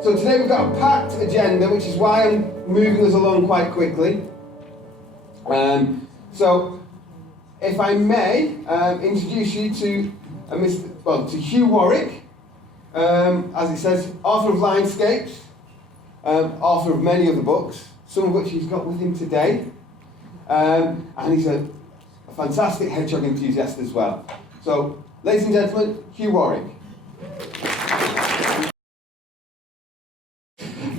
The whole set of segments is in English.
So today we've got a packed agenda, which is why I'm moving us along quite quickly. So, if I may introduce you to to Hugh Warwick, as it says, author of Linescapes, author of many other books, some of which he's got with him today, and he's a fantastic hedgehog enthusiast as well. So, ladies and gentlemen, Hugh Warwick.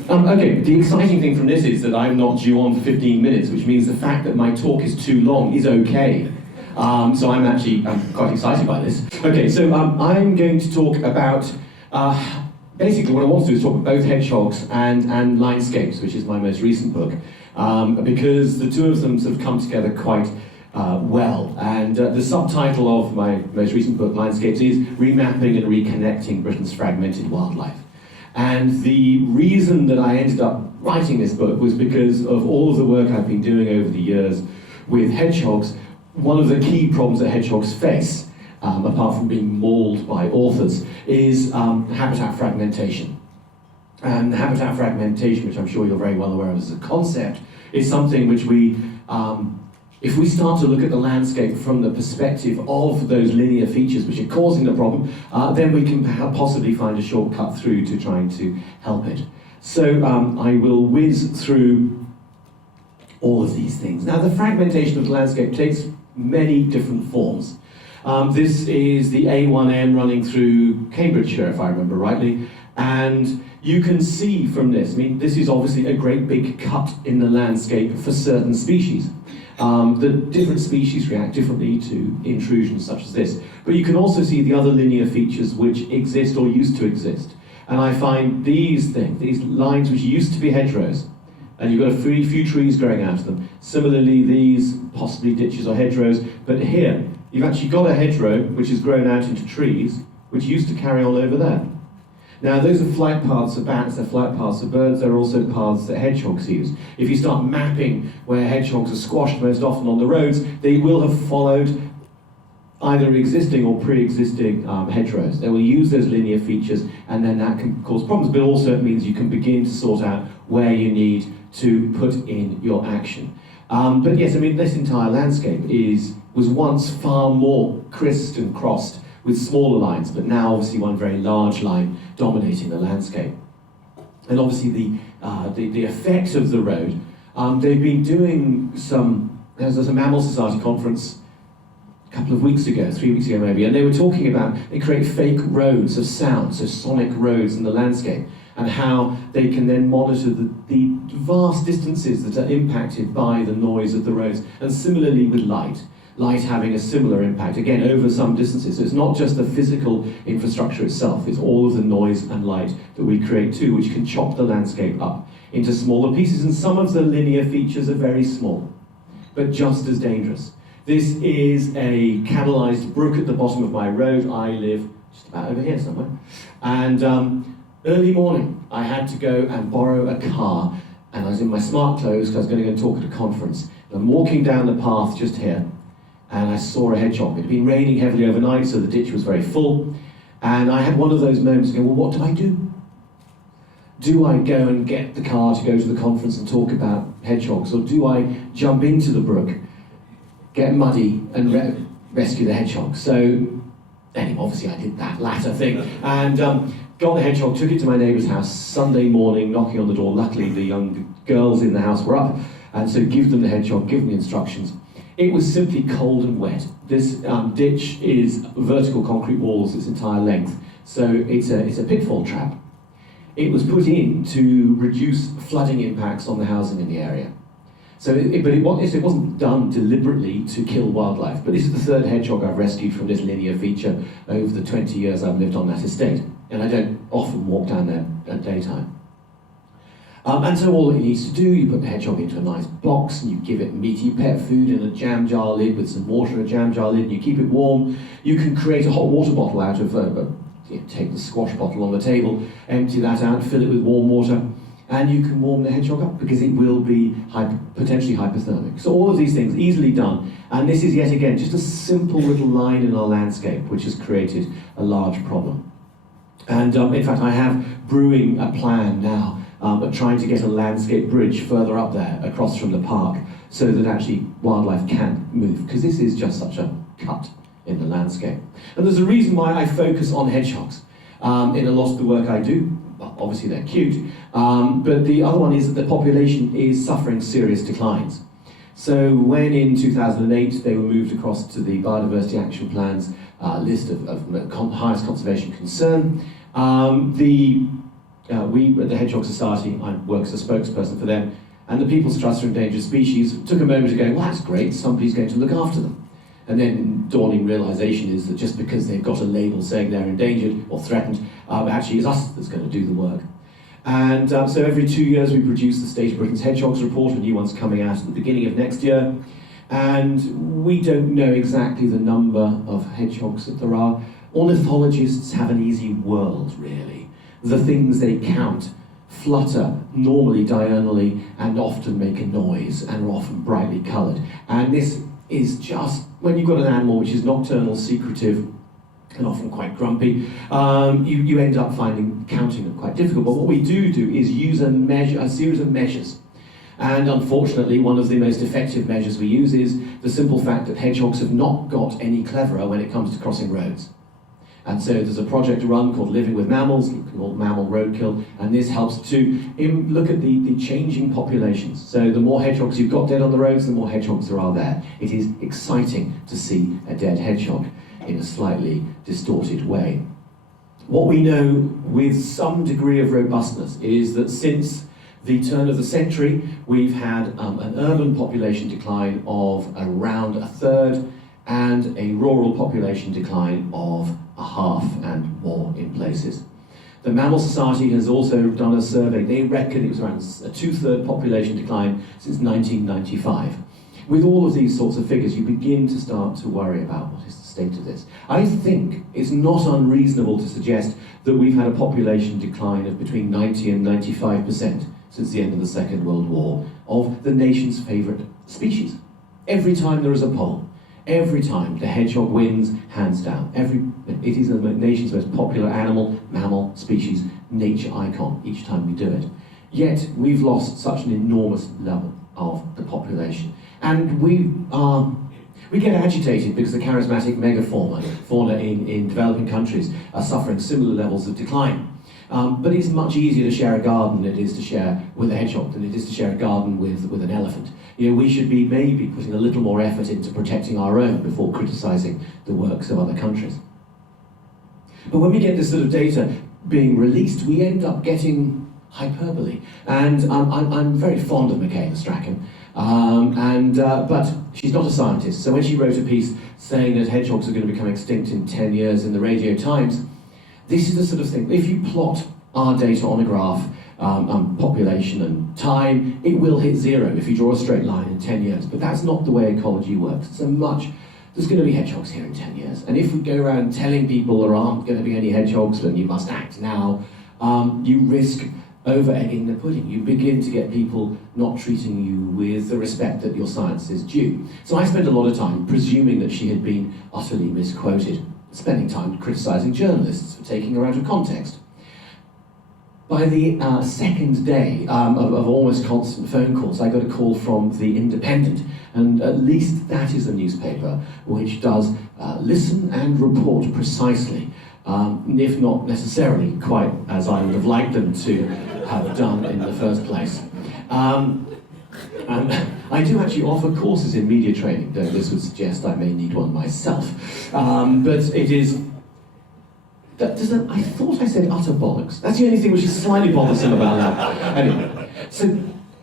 Okay, the exciting thing from this is that I'm not due on for 15 minutes, which means the fact that my talk is too long is okay. So I'm quite excited by this. Okay, so I'm going to talk about, basically what I want to do is talk about both Hedgehogs and Linescapes, which is my most recent book, because the two of them sort of come together quite well. And the subtitle of my most recent book, Linescapes, is Remapping and Reconnecting Britain's Fragmented Wildlife. And the reason that I ended up writing this book was because of all of the work I've been doing over the years with hedgehogs. One of the key problems that hedgehogs face, apart from being mauled by authors, is habitat fragmentation. And habitat fragmentation, which I'm sure you're very well aware of as a concept, is something which we, if we start to look at the landscape from the perspective of those linear features which are causing the problem, then we can possibly find a shortcut through to trying to help it. So I will whiz through all of these things. Now, the fragmentation of the landscape takes many different forms. This is the A1M running through Cambridgeshire, if I remember rightly, and you can see from this, I mean, this is obviously a great big cut in the landscape for certain species. The different species react differently to intrusions such as this. But you can also see the other linear features which exist or used to exist. And I find these things, these lines which used to be hedgerows, and you've got a few trees growing out of them. Similarly, these possibly ditches or hedgerows, but here, you've actually got a hedgerow which has grown out into trees, which used to carry on over there. Now, those are flight paths of bats, they're flight paths of birds, they're also paths that hedgehogs use. If you start mapping where hedgehogs are squashed most often on the roads, they will have followed either existing or pre-existing hedgerows. They will use those linear features, and then that can cause problems, but also it means you can begin to sort out where you need to put in your action. But yes, I mean, this entire landscape was once far more crisped and crossed with smaller lines, but now obviously one very large line dominating the landscape. And obviously the effect of the road, they've been doing there's a Mammal Society conference a couple of weeks ago, 3 weeks ago maybe, and they were talking about, they create fake roads of sound, so sonic roads in the landscape, and how they can then monitor the vast distances that are impacted by the noise of the roads, and similarly with light having a similar impact, again, over some distances. So it's not just the physical infrastructure itself, it's all of the noise and light that we create too, which can chop the landscape up into smaller pieces, and some of the linear features are very small, but just as dangerous. This is a canalised brook at the bottom of my road. I live just about over here somewhere. And early morning, I had to go and borrow a car, and I was in my smart clothes because I was going to go talk at a conference. And I'm walking down the path just here, and I saw a hedgehog. It had been raining heavily overnight, so the ditch was very full. And I had one of those moments going, well, what do I do? Do I go and get the car to go to the conference and talk about hedgehogs, or do I jump into the brook, get muddy, and rescue the hedgehog? So, anyway, obviously I did that latter thing. And got the hedgehog, took it to my neighbour's house, Sunday morning, knocking on the door. Luckily, the young girls in the house were up, and so give them the hedgehog, give them the instructions. It was simply cold and wet. This ditch is vertical concrete walls its entire length, so it's a pitfall trap. It was put in to reduce flooding impacts on the housing in the area. So, but it wasn't done deliberately to kill wildlife. But this is the third hedgehog I've rescued from this linear feature over the 20 years I've lived on that estate, and I don't often walk down there at daytime. And so all it needs to do, you put the hedgehog into a nice box, and you give it meaty pet food in a jam jar lid with some water in a jam jar lid, and you keep it warm. You can create a hot water bottle out of, take the squash bottle on the table, empty that out, fill it with warm water, and you can warm the hedgehog up because it will be potentially hypothermic. So all of these things easily done, and this is yet again just a simple little line in our landscape which has created a large problem. And in fact, I have brewing a plan now of trying to get a landscape bridge further up there, across from the park, so that actually wildlife can move, because this is just such a cut in the landscape. And there's a reason why I focus on hedgehogs in a lot of the work I do. Well, obviously they're cute, but the other one is that the population is suffering serious declines. So when in 2008 they were moved across to the Biodiversity Action Plan's list of highest conservation concern, we at the Hedgehog Society, I work as a spokesperson for them, and the People's Trust for Endangered Species took a moment to go, well, that's great, somebody's going to look after them. And then dawning realization is that just because they've got a label saying they're endangered or threatened, actually it's us that's going to do the work. And so every 2 years we produce the State of Britain's Hedgehogs Report, a new one's coming out at the beginning of next year. And we don't know exactly the number of hedgehogs that there are. Ornithologists have an easy world, really. The things they count flutter normally diurnally and often make a noise and are often brightly coloured. And this is just, when you've got an animal which is nocturnal, secretive, and often quite grumpy, you end up finding counting them quite difficult. But what we do is use a series of measures. And unfortunately, one of the most effective measures we use is the simple fact that hedgehogs have not got any cleverer when it comes to crossing roads. And so there's a project run called Living with Mammals, called Mammal Roadkill, and this helps to look at the changing populations. So the more hedgehogs you've got dead on the roads, the more hedgehogs there are there. It is exciting to see a dead hedgehog in a slightly distorted way. What we know with some degree of robustness is that since the turn of the century, we've had an urban population decline of around a third and a rural population decline of a half and more in places. The Mammal Society has also done a survey. They reckon it was around a two-third population decline since 1995. With all of these sorts of figures, you begin to start to worry about what is the state of this. I think it's not unreasonable to suggest that we've had a population decline of between 90 and 95% since the end of the Second World War of the nation's favourite species. Every time there is a poll, every time the hedgehog wins, hands down. It is the nation's most popular animal, mammal, species, nature icon each time we do it. Yet we've lost such an enormous level of the population. And we get agitated because the charismatic fauna in developing countries are suffering similar levels of decline. But it's much easier to share a garden than it is to share with a hedgehog, than it is to share a garden with an elephant. You know, we should be maybe putting a little more effort into protecting our own before criticising the works of other countries. But when we get this sort of data being released, we end up getting hyperbole. And I'm very fond of Michaela Strachan, but she's not a scientist. So when she wrote a piece saying that hedgehogs are going to become extinct in 10 years in the Radio Times, this is the sort of thing, if you plot our data on a graph, population and time, it will hit zero if you draw a straight line in 10 years. But that's not the way ecology works. There's going to be hedgehogs here in 10 years. And if we go around telling people there aren't going to be any hedgehogs and you must act now, you risk over-egging the pudding. You begin to get people not treating you with the respect that your science is due. So I spent a lot of time presuming that she had been utterly misquoted, spending time criticising journalists for taking her out of context. By the second day of almost constant phone calls, I got a call from The Independent, and at least that is a newspaper which does listen and report precisely, if not necessarily quite as I would have liked them to have done in the first place. And I do actually offer courses in media training, though this would suggest I may need one myself. But it is... I thought I said utter bollocks. That's the only thing which is slightly bothersome about that. Anyway, so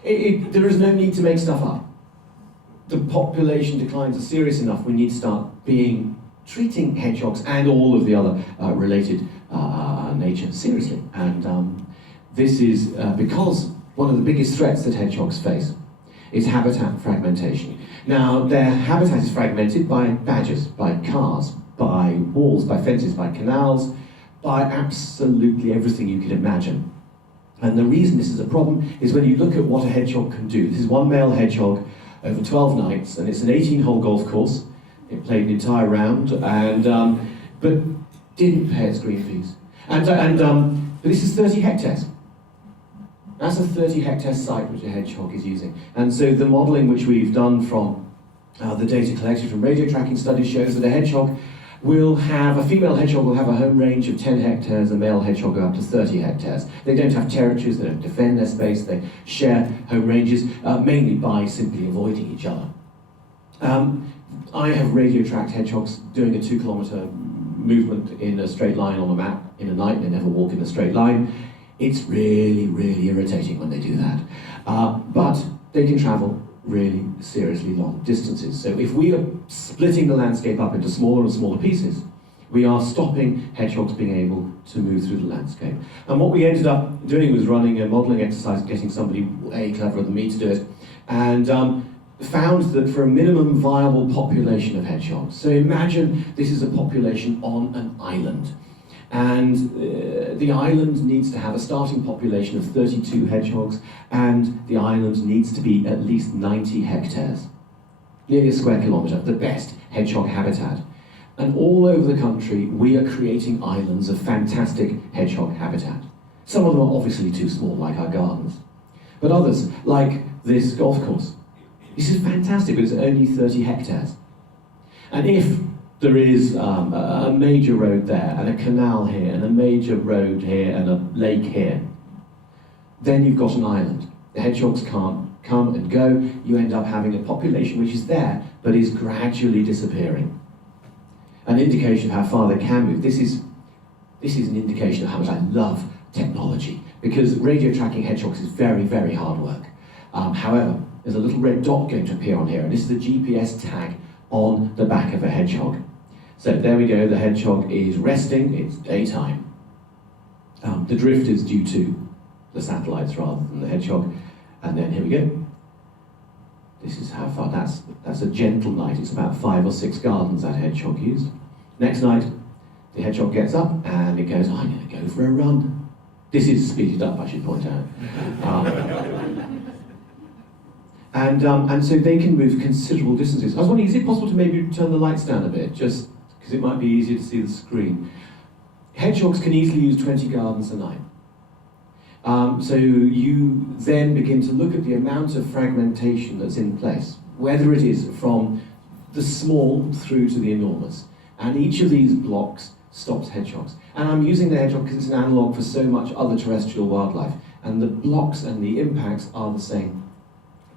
there is no need to make stuff up. The population declines are serious enough. We need to start treating hedgehogs and all of the other related nature seriously. And this is because one of the biggest threats that hedgehogs face is habitat fragmentation. Now, their habitat is fragmented by badgers, by cars, by walls, by fences, by canals, by absolutely everything you can imagine. And the reason this is a problem is when you look at what a hedgehog can do. This is one male hedgehog over 12 nights, and it's an 18-hole golf course. It played an entire round, but didn't pay its green fees. But this is 30 hectares. That's a 30 hectare site which a hedgehog is using. And so the modelling which we've done from the data collected from radio tracking studies shows that a female hedgehog will have a home range of 10 hectares, a male hedgehog up to 30 hectares. They don't have territories, they don't defend their space, they share home ranges, mainly by simply avoiding each other. I have radio tracked hedgehogs doing a 2 kilometre movement in a straight line on a map in a night. They never walk in a straight line. It's really, really irritating when they do that. But they can travel really seriously long distances. So if we are splitting the landscape up into smaller and smaller pieces, we are stopping hedgehogs being able to move through the landscape. And what we ended up doing was running a modelling exercise, getting somebody way cleverer than me to do it, and found that for a minimum viable population of hedgehogs, so imagine this is a population on an island, and the island needs to have a starting population of 32 hedgehogs, and the island needs to be at least 90 hectares, nearly a square kilometre, the best hedgehog habitat. And all over the country, we are creating islands of fantastic hedgehog habitat. Some of them are obviously too small, like our gardens, but others, like this golf course. This is fantastic, but it's only 30 hectares. And if there is a major road there, and a canal here, and a major road here, and a lake here, then you've got an island. The hedgehogs can't come and go. You end up having a population which is there, but is gradually disappearing. An indication of how far they can move. This is an indication of how much I love technology, because radio tracking hedgehogs is very, very hard work. However, there's a little red dot going to appear on here, and this is the GPS tag on the back of a hedgehog. So there we go, the hedgehog is resting, it's daytime. The drift is due to the satellites rather than the hedgehog. And then here we go. This is how far, that's a gentle night, it's about 5 or 6 gardens that hedgehog used. Next night, the hedgehog gets up and it goes, I'm going to go for a run. This is speeded up, I should point out. And so they can move considerable distances. I was wondering, is it possible to maybe turn the lights down a bit, just because it might be easier to see the screen? Hedgehogs can easily use 20 gardens a night. So you then begin to look at the amount of fragmentation that's in place, whether it is from the small through to the enormous. And each of these blocks stops hedgehogs. And I'm using the hedgehog because it's an analogue for so much other terrestrial wildlife. And the blocks and the impacts are the same.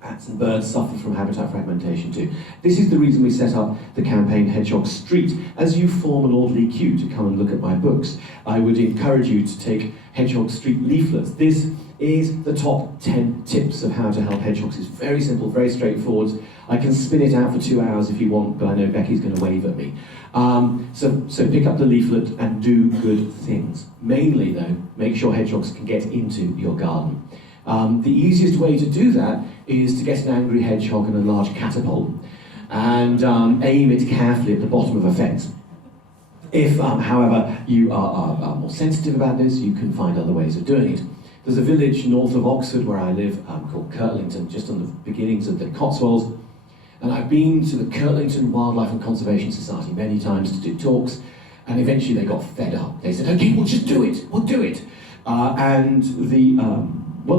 Bats and birds suffer from habitat fragmentation too. This is the reason we set up the campaign Hedgehog Street. As you form an orderly queue to come and look at my books, I would encourage you to take Hedgehog Street leaflets. This is the top 10 tips of how to help hedgehogs. It's very simple, very straightforward. I can spin it out for 2 hours if you want, but I know Becky's going to wave at me. So pick up the leaflet and do good things. Mainly though, make sure hedgehogs can get into your garden. The easiest way to do that is to get an angry hedgehog and a large catapult and aim it carefully at the bottom of a fence. If, however, you are more sensitive about this, you can find other ways of doing it. There's a village north of Oxford where I live called Kirtlington, just on the beginnings of the Cotswolds. And I've been to the Kirtlington Wildlife and Conservation Society many times to do talks, and eventually they got fed up. They said, okay, we'll just do it, we'll do it. What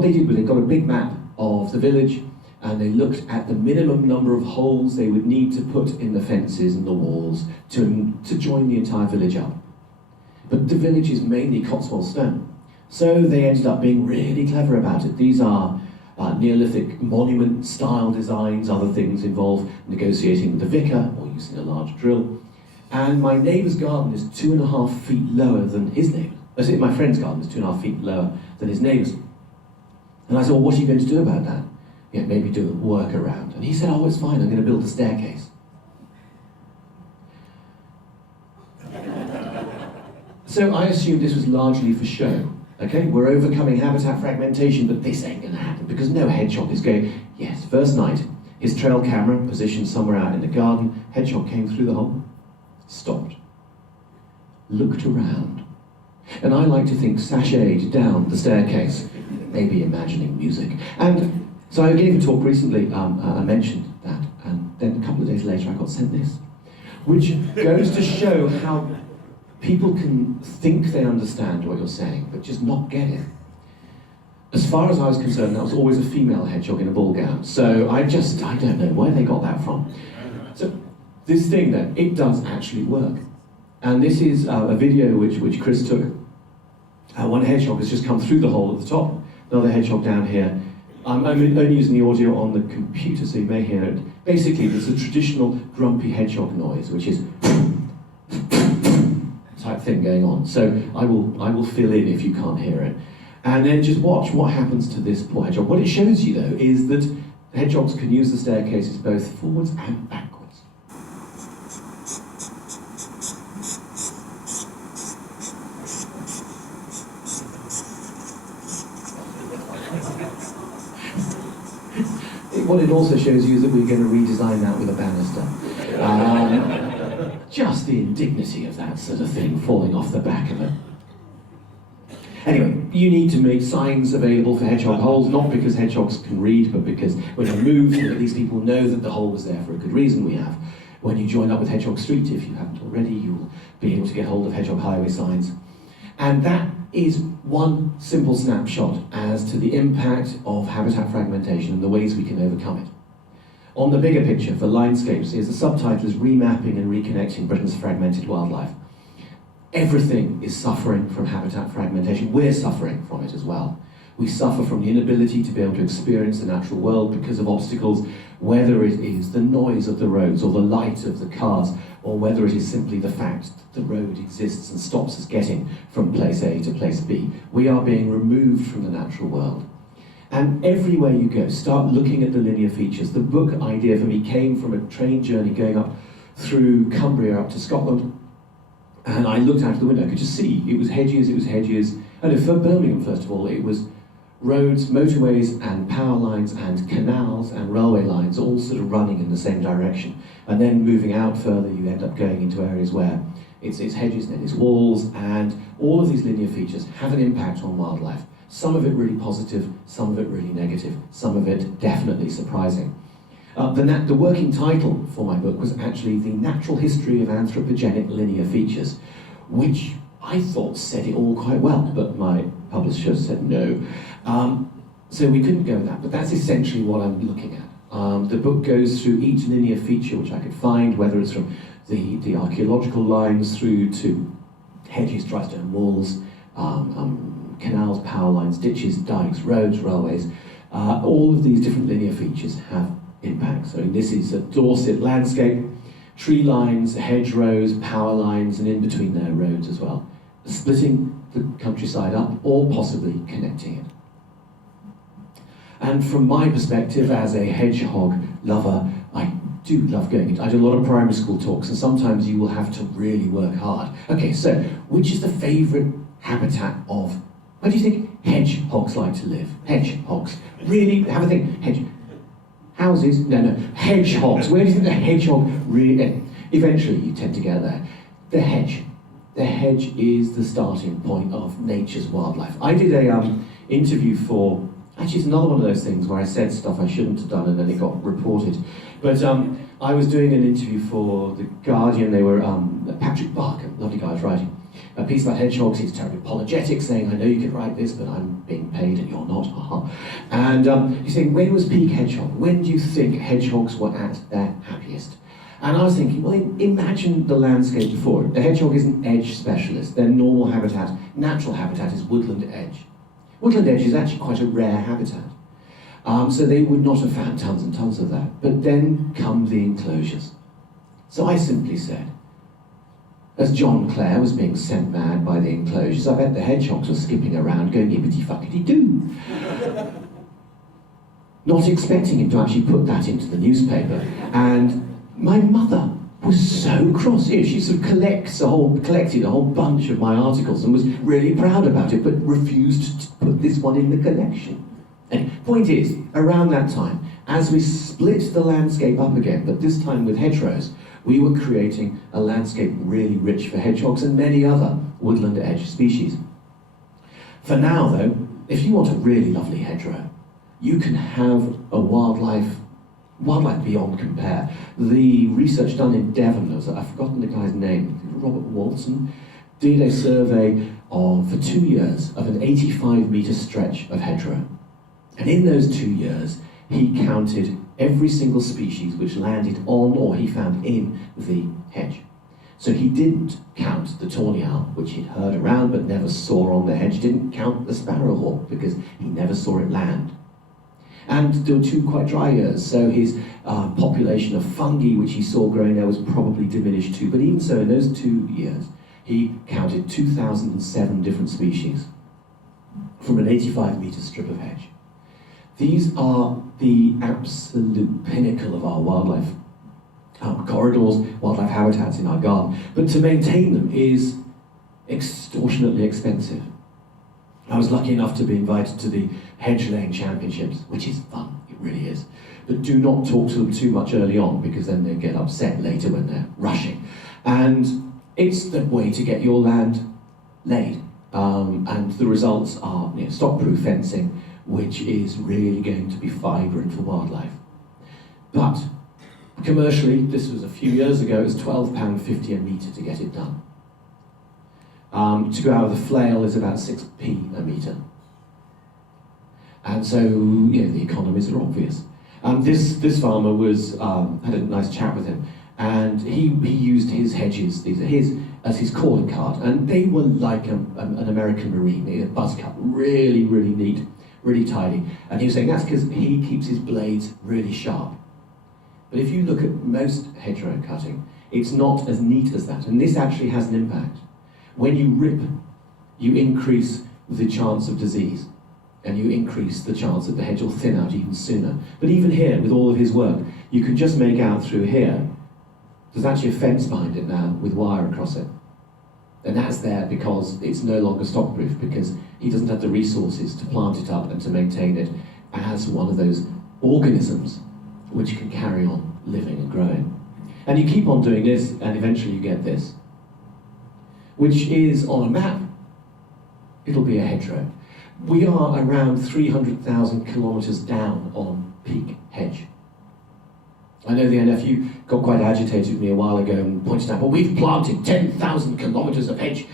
they did was they got a big map of the village, and they looked at the minimum number of holes they would need to put in the fences and the walls to join the entire village up. But the village is mainly Cotswold stone, so they ended up being really clever about it. These are Neolithic monument-style designs. Other things involve negotiating with the vicar or using a large drill. And my neighbour's garden is 2.5 feet lower than his neighbour. My friend's garden is 2.5 feet lower than his neighbour's. And I said, well, what are you going to do about that? Yeah, maybe do a workaround. And he said, oh, it's fine, I'm going to build a staircase. So I assumed this was largely for show. Okay, we're overcoming habitat fragmentation, but this ain't going to happen because no hedgehog is going, yes, first night, his trail camera positioned somewhere out in the garden, hedgehog came through the hole, stopped, looked around. And I like to think sashayed down the staircase, maybe imagining music. And so I gave a talk recently, I mentioned that, and then a couple of days later I got sent this, which goes to show how people can think they understand what you're saying, but just not get it. As far as I was concerned, that was always a female hedgehog in a ball gown. So I don't know where they got that from. So this thing then, it does actually work. And this is a video which Chris took. One hedgehog has just come through the hole at the top, another hedgehog down here. I'm only using the audio on the computer, so you may hear it. Basically, there's a traditional grumpy hedgehog noise, which is type thing going on. So I will fill in if you can't hear it. And then just watch what happens to this poor hedgehog. What it shows you, though, is that hedgehogs can use the staircases both forwards and backwards. What it also shows you is that we're going to redesign that with a banister. Just the indignity of that sort of thing falling off the back of it. Anyway, you need to make signs available for hedgehog holes, not because hedgehogs can read, but because when you move, at least people know that the hole was there for a good reason. We have, when you join up with Hedgehog Street, if you haven't already, you'll be able to get hold of Hedgehog Highway signs. And that is one simple snapshot as to the impact of habitat fragmentation and the ways we can overcome it. On the bigger picture for Linescapes, the subtitle is Remapping and Reconnecting Britain's Fragmented Wildlife. Everything is suffering from habitat fragmentation. We're suffering from it as well. We suffer from the inability to be able to experience the natural world because of obstacles, whether it is the noise of the roads or the light of the cars, or whether it is simply the fact that the road exists and stops us getting from place A to place B. We are being removed from the natural world. And everywhere you go, start looking at the linear features. The book idea for me came from a train journey going up through Cumbria up to Scotland. And I looked out of the window, I could just see, it was hedges. And for Birmingham, first of all, it was roads, motorways, and power lines, and canals, and railway lines, all sort of running in the same direction. And then moving out further, you end up going into areas where it's hedges and it's walls, and all of these linear features have an impact on wildlife. Some of it really positive, some of it really negative, some of it definitely surprising. The working title for my book was actually The Natural History of Anthropogenic Linear Features, which I thought said it all quite well, but my publisher said no. So we couldn't go with that, but that's essentially what I'm looking at. The book goes through each linear feature which I could find, whether it's from the archaeological lines through to hedges, dry stone walls, canals, power lines, ditches, dikes, roads, railways. All of these different linear features have impact. So this is a Dorset landscape, tree lines, hedgerows, power lines, and in between there, roads as well. Splitting the countryside up, or possibly connecting it. And from my perspective as a hedgehog lover, I do love going. I do a lot of primary school talks, and sometimes you will have to really work hard. Okay, so which is the favourite habitat of, where do you think hedgehogs like to live? Hedgehogs. Really, have a think. Houses? No. Hedgehogs. Where do you think the hedgehog really... Eventually you tend to get there. The hedge. The hedge is the starting point of nature's wildlife. I did a interview for... Actually, it's another one of those things where I said stuff I shouldn't have done and then it got reported. But I was doing an interview for The Guardian. They were... Patrick Barker, lovely guy, was writing a piece about hedgehogs. He's terribly apologetic, saying, I know you can write this, but I'm being paid and you're not. And he's saying, when was peak hedgehog? When do you think hedgehogs were at their happiest? And I was thinking, well, imagine the landscape before it. The hedgehog is an edge specialist. Their normal habitat, natural habitat, is woodland edge. Woodland edge is actually quite a rare habitat. So they would not have found tons and tons of that. But then come the enclosures. So I simply said, as John Clare was being sent mad by the enclosures, I bet the hedgehogs were skipping around going yippity-fuckity-doo. Not expecting him to actually put that into the newspaper. And my mother was so cross. She sort of collected a whole bunch of my articles and was really proud about it, but refused to put this one in the collection. And point is, around that time, as we split the landscape up again, but this time with hedgerows, we were creating a landscape really rich for hedgehogs and many other woodland edge species. For now, though, if you want a really lovely hedgerow, you can have a wildlife beyond compare. The research done in Devon, I've forgotten the guy's name, Robert Walton, did a survey for 2 years of an 85-metre stretch of hedgerow. And in those 2 years, he counted every single species which landed on or he found in the hedge. So he didn't count the tawny owl, which he'd heard around but never saw on the hedge, didn't count the sparrowhawk because he never saw it land. And there were 2 quite dry years, so his population of fungi which he saw growing there was probably diminished too. But even so, in those 2 years, he counted 2,007 different species from an 85-metre strip of hedge. These are the absolute pinnacle of our wildlife corridors, wildlife habitats in our garden. But to maintain them is extortionately expensive. I was lucky enough to be invited to the hedge laying championships, which is fun, it really is. But do not talk to them too much early on, because then they get upset later when they're rushing. And it's the way to get your land laid. And the results are stock-proof fencing, which is really going to be vibrant for wildlife. But commercially, this was a few years ago, it was £12.50 a metre to get it done. To go out with a flail is about 6p a metre. And so, the economies are obvious. This farmer was had a nice chat with him, and he used his hedges, these are his, as his calling card, and they were like an American Marine, a buzz cut, really, really neat, really tidy. And he was saying that's because he keeps his blades really sharp. But if you look at most hedgerow cutting, it's not as neat as that, and this actually has an impact. When you rip, you increase the chance of disease, and you increase the chance that the hedge will thin out even sooner. But even here, with all of his work, you can just make out through here, there's actually a fence behind it now with wire across it. And that's there because it's no longer stock-proof, because he doesn't have the resources to plant it up and to maintain it as one of those organisms which can carry on living and growing. And you keep on doing this, and eventually you get this, which is on a map, it'll be a hedgerow. We are around 300,000 kilometres down on peak hedge. I know the NFU got quite agitated with me a while ago and pointed out, well, we've planted 10,000 kilometres of hedge.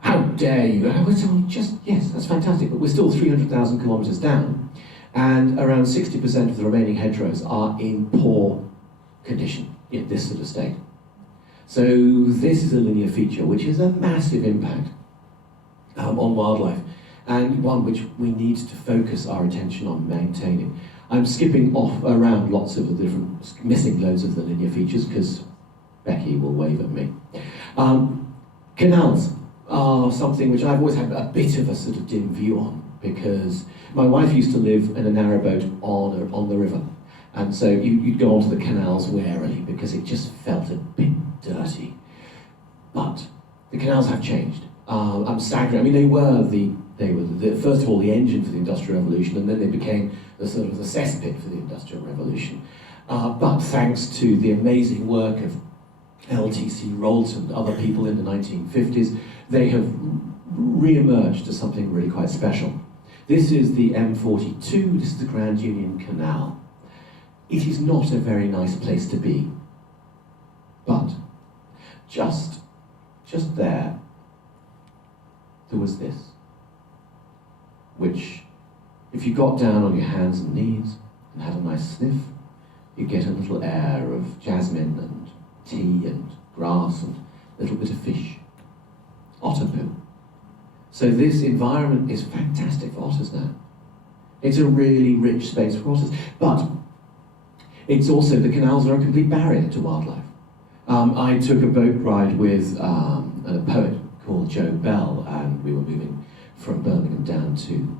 How dare you? And I was just, yes, that's fantastic, but we're still 300,000 kilometres down. And around 60% of the remaining hedgerows are in poor condition in this sort of state. So this is a linear feature, which is a massive impact on wildlife, and one which we need to focus our attention on maintaining. I'm skipping off around lots of the different, missing loads of the linear features, because Becky will wave at me. Canals are something which I've always had a bit of a sort of dim view on, because my wife used to live in a narrowboat on the river, and so you'd go onto the canals warily because it just felt a bit dirty. But the canals have changed. I'm staggering. I mean, they were first of all the engine for the Industrial Revolution, and then they became the sort of the cesspit for the Industrial Revolution. But thanks to the amazing work of LTC Rolt and other people in the 1950s, they have re-emerged as something really quite special. This is the M42, this is the Grand Union Canal. It is not a very nice place to be, but just there was this, which, if you got down on your hands and knees and had a nice sniff, you get a little air of jasmine and tea and grass and a little bit of fish. Otter poo. So this environment is fantastic for otters now. It's a really rich space for otters, but it's also, the canals are a complete barrier to wildlife. I took a boat ride with a poet called Joe Bell, and we were moving from Birmingham down to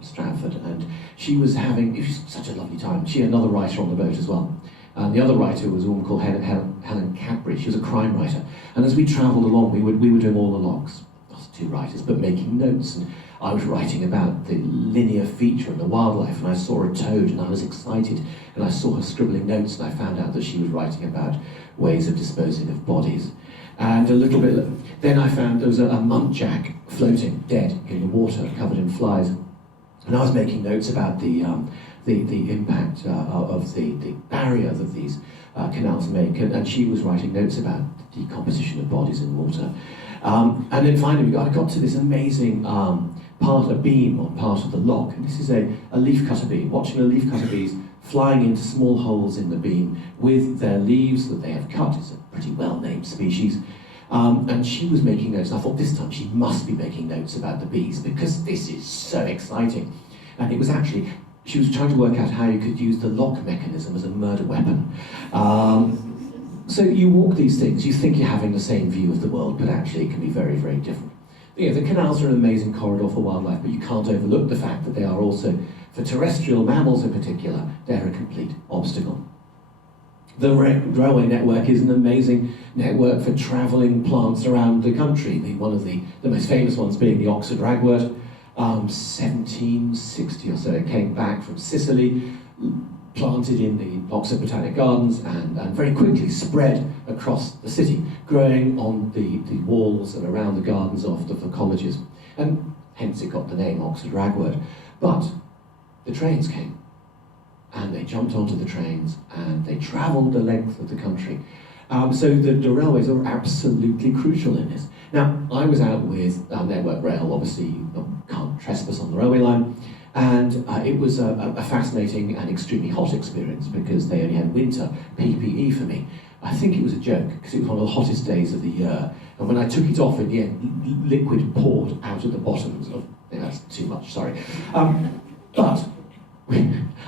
Stratford, and she was having, it was such a lovely time. She had another writer on the boat as well. The other writer was a woman called Helen Cadbury. She was a crime writer. And as we travelled along, we were doing all the logs. Not 2 writers, but making notes. And I was writing about the linear feature and the wildlife, and I saw a toad, and I was excited. And I saw her scribbling notes, and I found out that she was writing about ways of disposing of bodies. And a little bit, then I found there was a muntjac floating, dead, in the water, covered in flies. And I was making notes about the impact of the barrier that these canals make, and she was writing notes about the decomposition of bodies in water. And then finally I got to this amazing part, a beam on part of the lock. And this is a leafcutter bee, watching the leafcutter bees flying into small holes in the beam with their leaves that they have cut. It's a pretty well-named species. And she was making notes, and I thought this time she must be making notes about the bees because this is so exciting. And it was actually, she was trying to work out how you could use the lock mechanism as a murder weapon. So you walk these things, you think you're having the same view of the world, but actually it can be very, very different. You know, the canals are an amazing corridor for wildlife, but you can't overlook the fact that they are also, for terrestrial mammals in particular, they're a complete obstacle. The railway network is an amazing network for travelling plants around the country. One of the most famous ones being the Oxford ragwort. 1760 or so, it came back from Sicily, planted in the Oxford Botanic Gardens, and very quickly spread across the city, growing on the walls and around the gardens of the colleges. And hence it got the name Oxford ragwort. But the trains came. And they jumped onto the trains and they travelled the length of the country. So the railways are absolutely crucial in this. Now, I was out with Network Rail, obviously you can't trespass on the railway line, and it was a fascinating and extremely hot experience because they only had winter PPE for me. I think it was a joke because it was one of the hottest days of the year, and when I took it off in the end, liquid poured out of the bottoms of, that's too much, sorry. But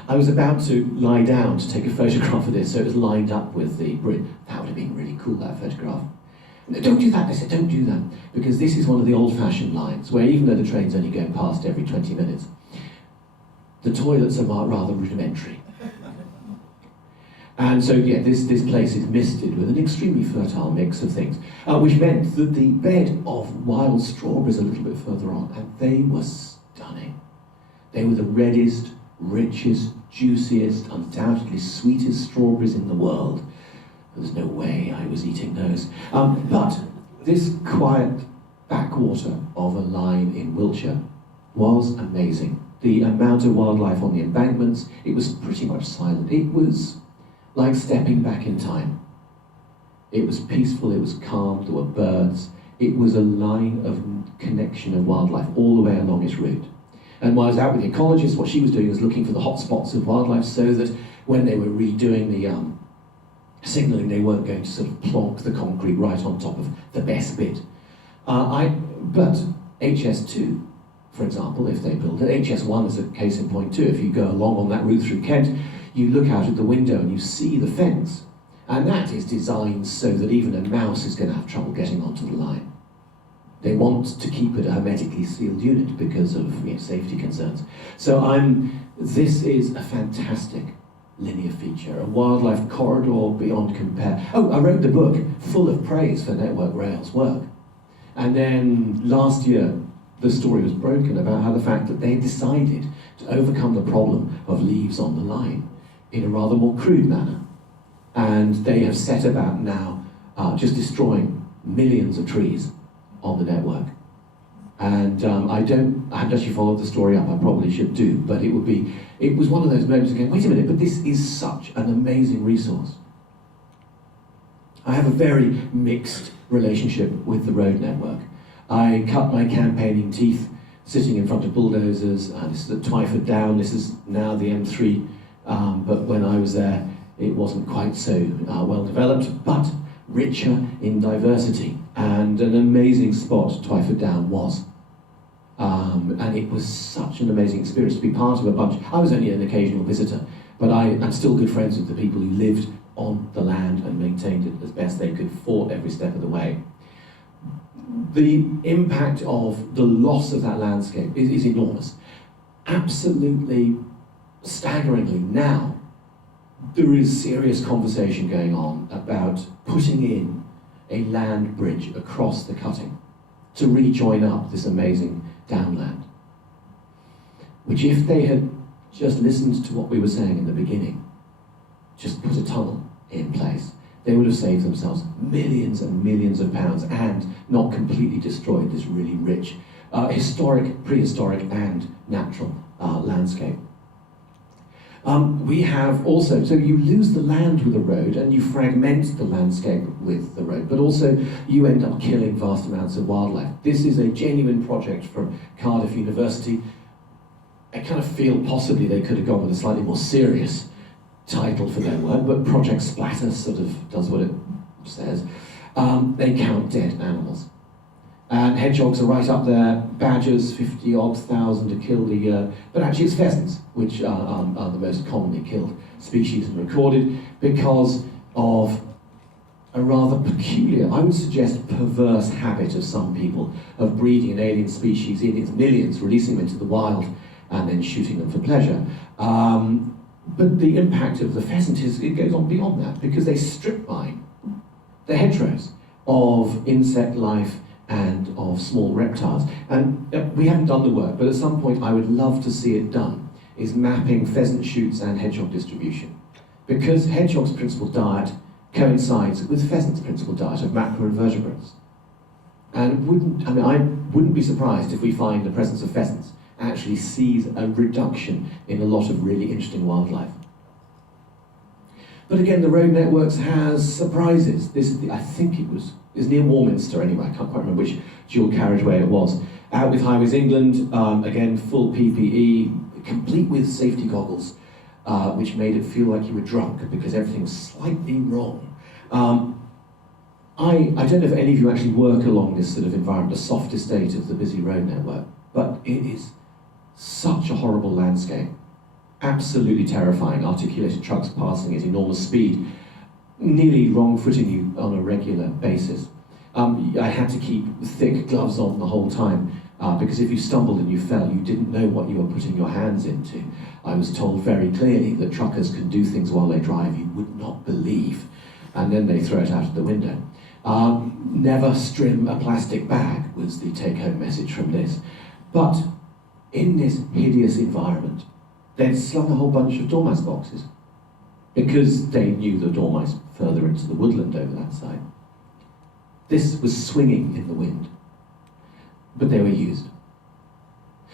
I was about to lie down to take a photograph of this, so it was lined up with the bridge. That would have been really cool, that photograph. No, don't do that, they said, don't do that, because this is one of the old-fashioned lines, where even though the train's only going past every 20 minutes, the toilets are rather rudimentary. And so, yeah, this place is misted with an extremely fertile mix of things, which meant that the bed of wild strawberries a little bit further on, and they were stunning. They were the reddest, richest, juiciest, undoubtedly sweetest strawberries in the world. There's no way I was eating those. But this quiet backwater of a line in Wiltshire was amazing. The amount of wildlife on the embankments, it was pretty much silent. It was like stepping back in time. It was peaceful, it was calm, there were birds. It was a line of connection of wildlife all the way along its route. And while I was out with the ecologist, what she was doing was looking for the hot spots of wildlife so that when they were redoing the signalling, they weren't going to sort of plonk the concrete right on top of the best bit. But HS2, for example, if they build it, HS1 is a case in point too. If you go along on that route through Kent, you look out at the window and you see the fence. And that is designed so that even a mouse is going to have trouble getting onto the line. They want to keep it a hermetically sealed unit because of safety concerns. So this is a fantastic linear feature, a wildlife corridor beyond compare. Oh, I wrote the book full of praise for Network Rail's work. And then last year, the story was broken about how the fact that they decided to overcome the problem of leaves on the line in a rather more crude manner. And they have set about now just destroying millions of trees on the network. And I haven't actually followed the story up, I probably should do, but it was one of those moments again, wait a minute, but this is such an amazing resource. I have a very mixed relationship with the road network. I cut my campaigning teeth sitting in front of bulldozers. This is at Twyford Down, this is now the M3, but when I was there, it wasn't quite so well developed, but richer in diversity. And an amazing spot Twyford Down was. And it was such an amazing experience to be part of a bunch. I was only an occasional visitor, but I'm still good friends with the people who lived on the land and maintained it as best they could, fought every step of the way. The impact of the loss of that landscape is enormous. Absolutely, staggeringly now, there is serious conversation going on about putting in a land bridge across the cutting to rejoin up this amazing downland. Which, if they had just listened to what we were saying in the beginning, just put a tunnel in place, they would have saved themselves millions and millions of pounds and not completely destroyed this really rich, historic, prehistoric and natural landscape. We have also, so you lose the land with the road and you fragment the landscape with the road, but also you end up killing vast amounts of wildlife. This is a genuine project from Cardiff University. I kind of feel possibly they could have gone with a slightly more serious title for their work, but Project Splatter sort of does what it says. They count dead animals. And hedgehogs are right up there, badgers, 50-odd thousand are killed a year, but actually it's pheasants, which are the most commonly killed species and recorded because of a rather peculiar, I would suggest perverse habit of some people of breeding an alien species in its millions, releasing them into the wild and then shooting them for pleasure. But the impact of the pheasant is, it goes on beyond that because they strip mine the hedgerows of insect life and of small reptiles. And we haven't done the work, but at some point I would love to see it done, is mapping pheasant shoots and hedgehog distribution. Because hedgehog's principal diet coincides with pheasant's principal diet of macroinvertebrates. And I wouldn't be surprised if we find the presence of pheasants actually sees a reduction in a lot of really interesting wildlife. But again, the road networks has surprises. This is I think it was near Warminster anyway, I can't quite remember which dual carriageway it was. Out with Highways England, again, full PPE, complete with safety goggles, which made it feel like you were drunk because everything was slightly wrong. I don't know if any of you actually work along this sort of environment, the soft estate of the busy road network, but it is such a horrible landscape. Absolutely terrifying, articulated trucks passing at enormous speed, nearly wrong-footing you on a regular basis. I had to keep thick gloves on the whole time because if you stumbled and you fell, you didn't know what you were putting your hands into. I was told very clearly that truckers can do things while they drive you would not believe, and then they throw it out of the window. Never strim a plastic bag was the take-home message from this. But in this hideous environment, they'd slung a whole bunch of dormouse boxes because they knew the dormice further into the woodland over that side. This was swinging in the wind, but they were used.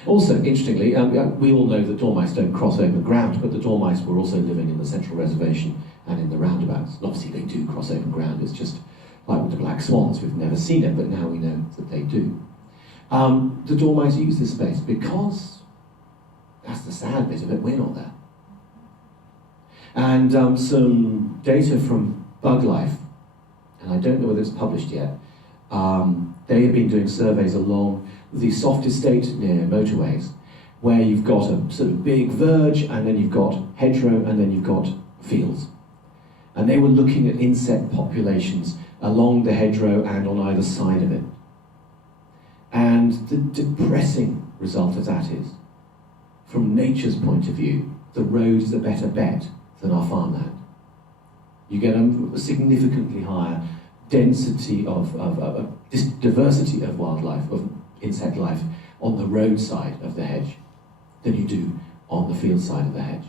Also, interestingly, we all know that dormice don't cross open ground, but the dormice were also living in the central reservation and in the roundabouts. And obviously they do cross open ground, it's just like with the black swans, we've never seen it, but now we know that they do. The dormice use this space because, that's the sad bit of it, we're not there. And some data from Bug Life, and I don't know whether it's published yet, they have been doing surveys along the soft estate near motorways, where you've got a sort of big verge, and then you've got hedgerow, and then you've got fields. And they were looking at insect populations along the hedgerow and on either side of it. And the depressing result of that is, from nature's point of view, the road is a better bet than our farmland. You get a significantly higher density of diversity of wildlife, of insect life, on the road side of the hedge than you do on the field side of the hedge.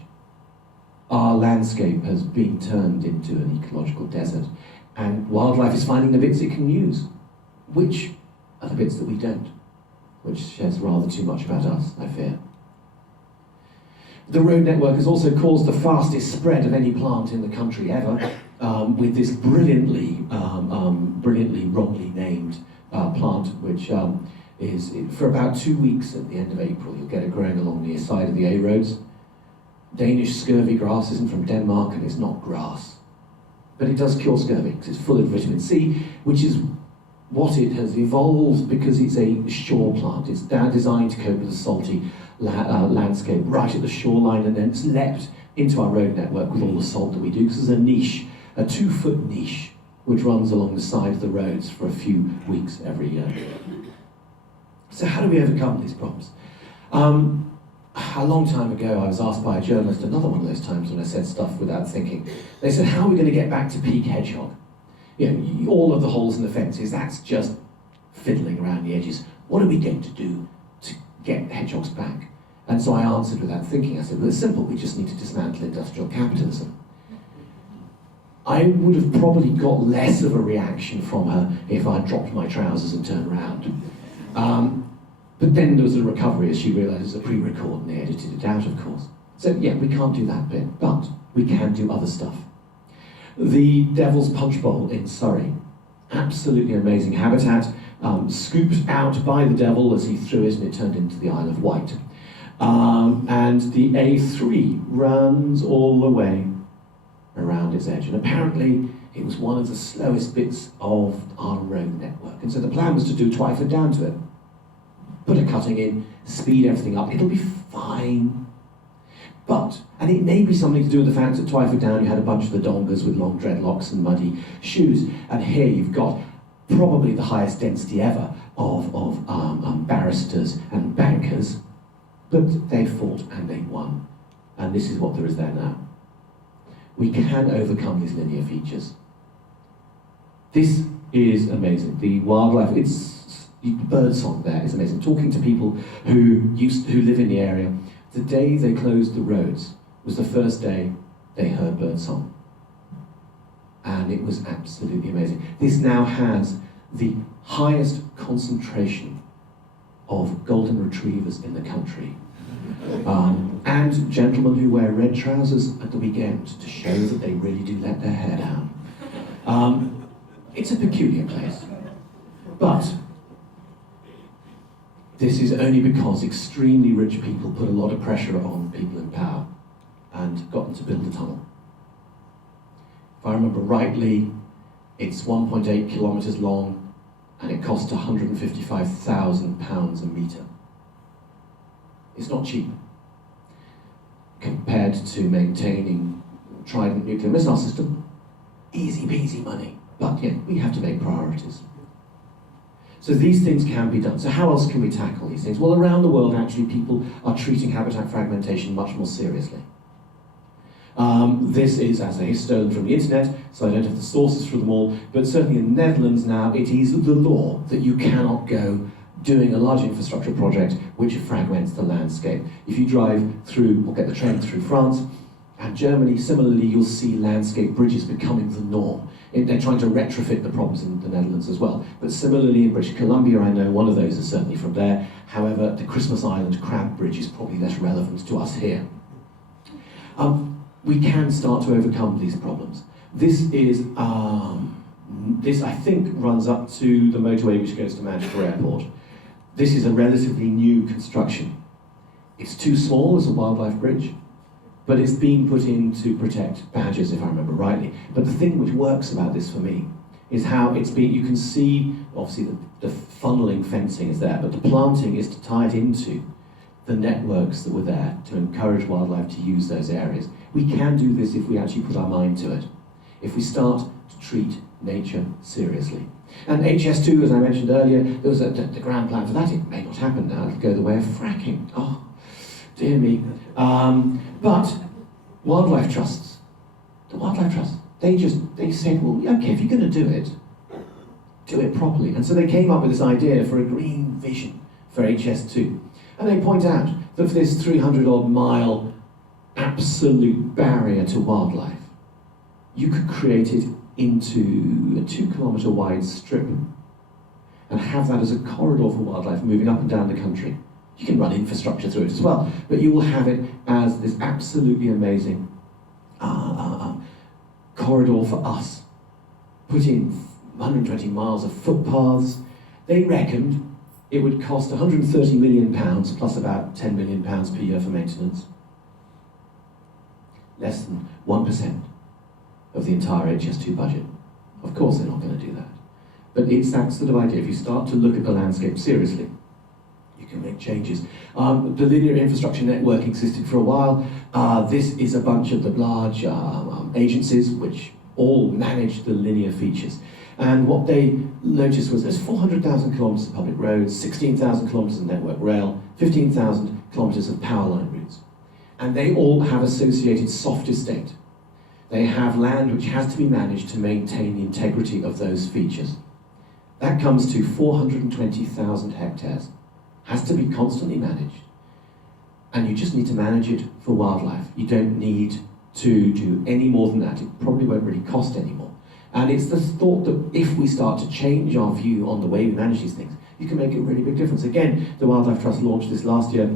Our landscape has been turned into an ecological desert, and wildlife is finding the bits it can use, which are the bits that we don't, which says rather too much about us, I fear. The road network has also caused the fastest spread of any plant in the country ever, with this brilliantly wrongly named plant, which is, for about 2 weeks at the end of April, you'll get it growing along the side of the A roads. Danish scurvy grass isn't from Denmark, and it's not grass. But it does cure scurvy, because it's full of vitamin C, which is what it has evolved because it's a shore plant. It's designed to cope with a salty landscape right at the shoreline, and then it's leapt into our road network with all the salt that we do, because there's a niche, a 2-foot niche, which runs along the side of the roads for a few weeks every year. So how do we overcome these problems? A long time ago, I was asked by a journalist, another one of those times when I said stuff without thinking, they said, how are we going to get back to peak hedgehog? You know, all of the holes in the fences, that's just fiddling around the edges. What are we going to do to get hedgehogs back? And so I answered without thinking. I said, well, it's simple. We just need to dismantle industrial capitalism. I would have probably got less of a reaction from her if I'd dropped my trousers and turned around. But then there was a recovery as she realised it was a pre-record and they edited it out, of course. So yeah, we can't do that bit, but we can do other stuff. The Devil's Punch Bowl in Surrey, absolutely amazing habitat, scooped out by the devil as he threw it and it turned into the Isle of Wight. And the A3 runs all the way around its edge, and apparently it was one of the slowest bits of our road network, and so the plan was to do Twyford down to it. Put a cutting in, speed everything up, it'll be fine. But, and it may be something to do with the fact that Twyford Down you had a bunch of the dongers with long dreadlocks and muddy shoes, and here you've got probably the highest density ever of barristers and bankers, but they fought and they won, and this is what there is there now. We can overcome these linear features. This is amazing. The wildlife, it's birdsong there is amazing. Talking to people who live in the area, the day they closed the roads was the first day they heard birdsong. And it was absolutely amazing. This now has the highest concentration of golden retrievers in the country. And gentlemen who wear red trousers at the weekend to show that they really do let their hair down. It's a peculiar place. But this is only because extremely rich people put a lot of pressure on people in power and got them to build a tunnel. If I remember rightly, it's 1.8 kilometres long and it cost £155,000 a metre. It's not cheap compared to maintaining Trident nuclear missile system. Easy peasy money, but yeah, we have to make priorities. So these things can be done. So how else can we tackle these things? Well, around the world, actually, people are treating habitat fragmentation much more seriously. This is, as I say, stolen from the internet, so I don't have the sources for them all, but certainly in the Netherlands now, it is the law that you cannot go doing a large infrastructure project which fragments the landscape. If you drive through, or get the train through France and Germany, similarly, you'll see landscape bridges becoming the norm. They're trying to retrofit the problems in the Netherlands as well. But similarly in British Columbia, I know one of those is certainly from there. However, the Christmas Island crab bridge is probably less relevant to us here. We can start to overcome these problems. This I think runs up to the motorway which goes to Manchester Airport. This is a relatively new construction. It's too small as a wildlife bridge, but it's been put in to protect badgers, if I remember rightly. But the thing which works about this for me is how it's been, you can see, obviously the funneling fencing is there, but the planting is to tie it into the networks that were there to encourage wildlife to use those areas. We can do this if we actually put our mind to it, if we start to treat nature seriously. And HS2, as I mentioned earlier, there was the grand plan for that. It may not happen now, it'll go the way of fracking. Oh, dear me. But wildlife trusts, the wildlife trusts, they said, well, okay, if you're going to do it properly. And so they came up with this idea for a green vision for HS2. And they point out that for this 300-odd mile absolute barrier to wildlife, you could create it into a 2-kilometre wide strip and have that as a corridor for wildlife moving up and down the country. You can run infrastructure through it as well, but you will have it as this absolutely amazing corridor for us. Put in 120 miles of footpaths. They reckoned it would cost £130 million plus about £10 million per year for maintenance. Less than 1% of the entire HS2 budget. Of course they're not going to do that. But it's that sort of idea. If you start to look at the landscape seriously, you can make changes. The linear infrastructure network existed for a while. This is a bunch of the large agencies which all manage the linear features. And what they noticed was there's 400,000 kilometres of public roads, 16,000 kilometres of network rail, 15,000 kilometres of power line routes. And they all have associated soft estate. They have land which has to be managed to maintain the integrity of those features. That comes to 420,000 hectares. Has to be constantly managed. And you just need to manage it for wildlife. You don't need to do any more than that. It probably won't really cost any more. And it's the thought that if we start to change our view on the way we manage these things, you can make a really big difference. Again, the Wildlife Trust launched this last year,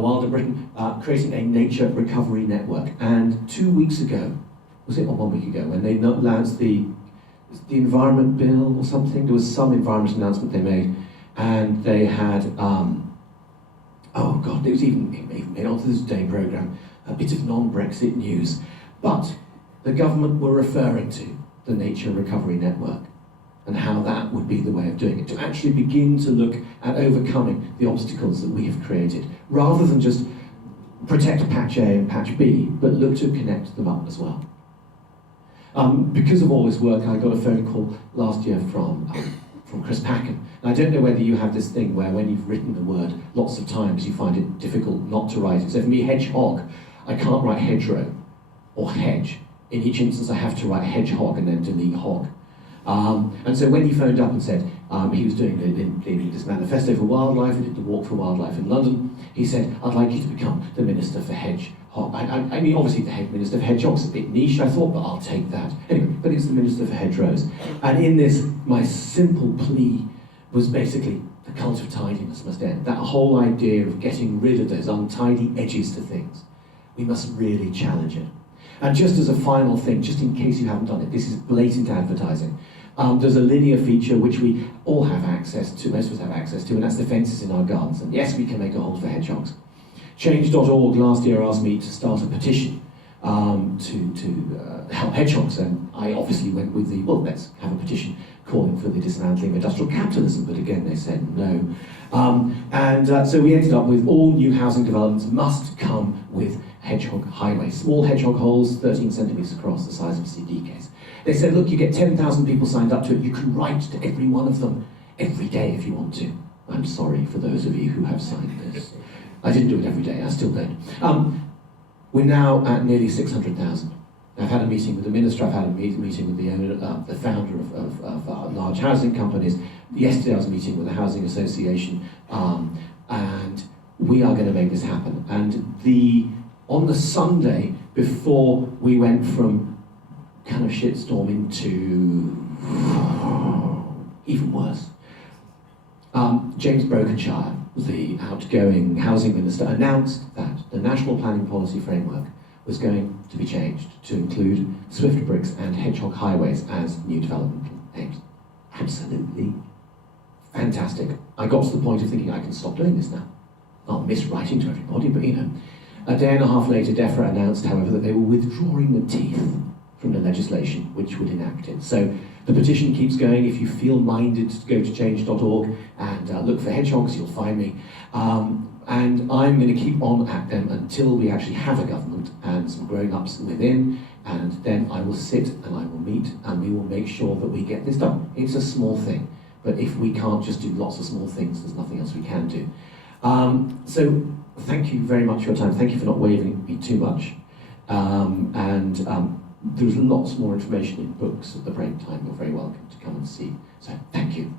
Wilder Britain, creating a nature recovery network. And 2 weeks ago, was it, or 1 week ago, when they announced the Environment Bill or something, there was some environment announcement they made, and they had, oh God, it was even made onto this Day programme, a bit of non-Brexit news. But the government were referring to the Nature Recovery Network and how that would be the way of doing it, to actually begin to look at overcoming the obstacles that we have created, rather than just protect patch A and patch B, but look to connect them up as well. Because of all this work, I got a phone call last year from Chris Packham. And I don't know whether you have this thing where when you've written the word lots of times, you find it difficult not to write it. So for me, hedgehog, I can't write hedgerow or hedge. In each instance, I have to write hedgehog and then delete hog. And so when he phoned up and said he was doing this manifesto for wildlife, he did the Walk for Wildlife in London, he said, I'd like you to become the Minister for Hedgehog. I mean, obviously the head Minister for Hedgehogs is a bit niche, I thought, but I'll take that. Anyway, but it's the Minister for Hedgerows. And in this, my simple plea was basically the cult of tidiness must end. That whole idea of getting rid of those untidy edges to things. We must really challenge it. And just as a final thing, just in case you haven't done it, this is blatant advertising. There's a linear feature which we all have access to, most of us have access to, and that's the fences in our gardens. And yes, we can make a hole for hedgehogs. Change.org last year asked me to start a petition to help hedgehogs, and I obviously went with the, well, let's have a petition calling for the dismantling of industrial capitalism, but again they said no. So we ended up with all new housing developments must come with hedgehog highways, small hedgehog holes 13 centimetres across, the size of a CD case. They said, look, you get 10,000 people signed up to it, you can write to every one of them every day if you want to. I'm sorry for those of you who have signed this. I didn't do it every day, I still don't. We're now at nearly 600,000. I've had a meeting with the minister, I've had a meeting with the owner, the founder of large housing companies. Yesterday I was meeting with a housing association, and we are going to make this happen. And on the Sunday before we went from kind of shitstorm into even worse, James Brokenshire, the outgoing housing minister, announced that the National Planning Policy Framework was going to be changed to include swift bricks and hedgehog highways as new development aims. Absolutely fantastic. I got to the point of thinking I can stop doing this now. I'll miss writing to everybody, but you know. A day and a half later, DEFRA announced, however, that they were withdrawing the teeth from the legislation which would enact it. So the petition keeps going. If you feel minded to go to change.org and look for hedgehogs, you'll find me. And I'm going to keep on at them until we actually have a government and some grown-ups within, and then I will sit and I will meet and we will make sure that we get this done. It's a small thing, but if we can't just do lots of small things, there's nothing else we can do. So thank you very much for your time. Thank you for not waving me too much. There's lots more information in books at the break time. You're very welcome to come and see. So thank you.